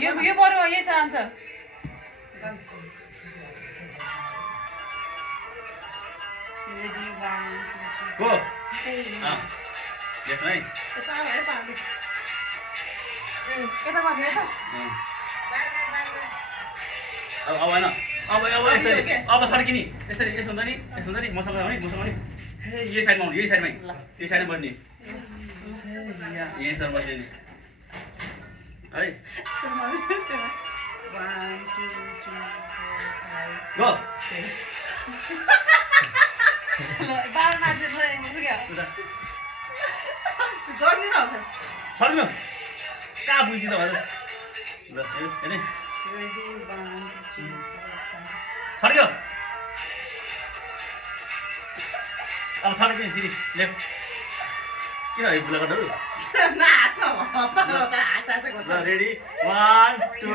यो बरु यही चाहन्छ गो देख्नु है यता गर्नु है अब होइन अब यसरी अब सड्की नि यसरी यसो हुन्छ नि मसँग हो नि हे यही साइडमा आउनु यही साइडमै बस्ने यही सर बस्ने नि है गो बाह्र मान्छे गर्नु न सड्नु कहाँ बुझ्छु त भएर ल हेर्ने छड्क्यो अब छड्क्यो नि फेरि लेफ्ट किन है बुलाकटहरू रेडी 1 2